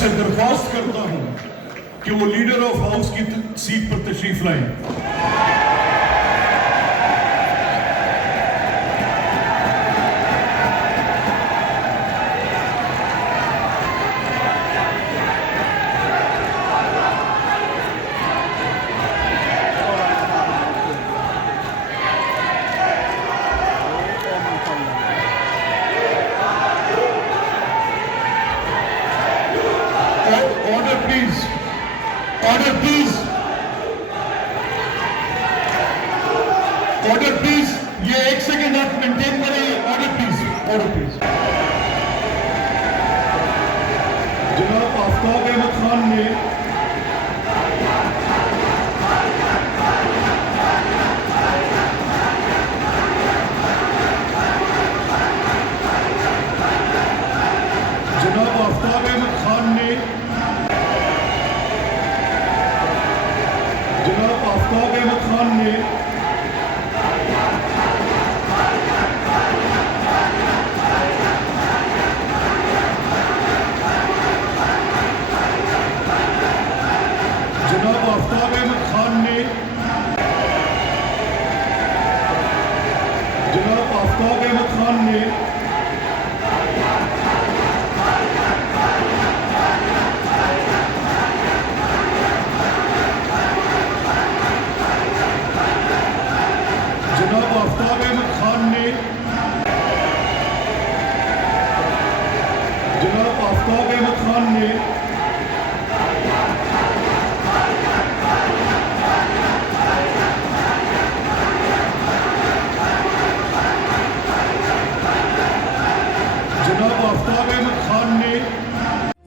से दरख्वास्त करता हूं कि वो लीडर ऑफ हाउस की सीट पर तशरीफ लाएं। Order please. Order please. Order please. ये एक सेकेंड आप मेंटेन करें। Order please. Order please. जनाब आफ्ताब अहमद खान ने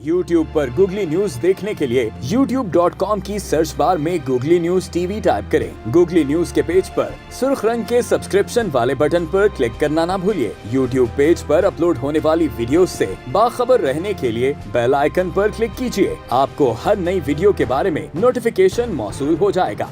YouTube पर गूगली न्यूज देखने के लिए youtube.com की सर्च बार में गूगली न्यूज टीवी टाइप करें। गूगली न्यूज के पेज पर सुर्ख रंग के सब्सक्रिप्शन वाले बटन पर क्लिक करना ना भूलिए। YouTube पेज पर अपलोड होने वाली वीडियो से बाखबर रहने के लिए बेल आइकन पर क्लिक कीजिए। आपको हर नई वीडियो के बारे में नोटिफिकेशन मौसूल हो जाएगा।